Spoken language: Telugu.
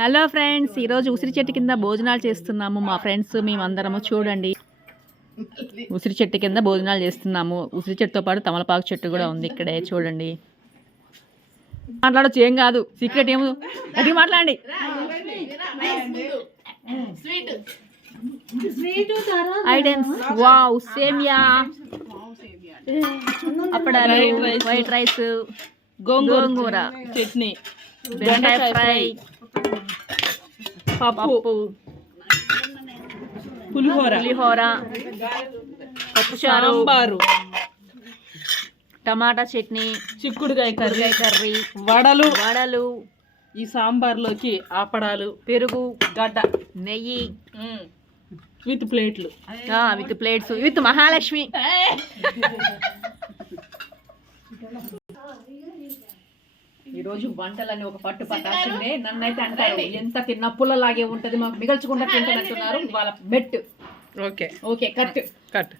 హలో ఫ్రెండ్స్, ఈరోజు ఉసిరి చెట్టు కింద భోజనాలు చేస్తున్నాము. మా ఫ్రెండ్స్ మేమందరము చూడండి, ఉసిరి చెట్టు కింద భోజనాలు చేస్తున్నాము. ఉసిరి చెట్టుతో పాటు తమలపాకు చెట్టు కూడా ఉంది ఇక్కడే చూడండి. మాట్లాడచ్చు, ఏం కాదు, సీక్రెట్ ఏమో. అది మాట్లాడండి. ఐటమ్స్ వావ్, సేమియా, అప్పడాలు, వైట్ రైస్, గోంగూర చట్నీ, బెండకాయ ఫ్రై, పప్పు, పులిహోర, పప్పుచారు, సాంబారు, టమాటా చట్నీ, చిక్కుడుకాయ కర్రీ, వడలు, ఈ సాంబార్లోకి ఆపడాలు, పెరుగు, గడ్డ, నెయ్యి, విత్ ప్లేట్లు, విత్ ప్లేట్స్, విత్ మహాలక్ష్మి. ఈరోజు వంటలని ఒక పట్టు పట్టాల్సిందే. నన్నైతే అంటారు ఎంత తిన్న పుల్లలాగే ఉంటది, మాకు మిగల్చకుండా తింటానంటున్నారు. వాళ్ళ బెట్. Okay okay, cut.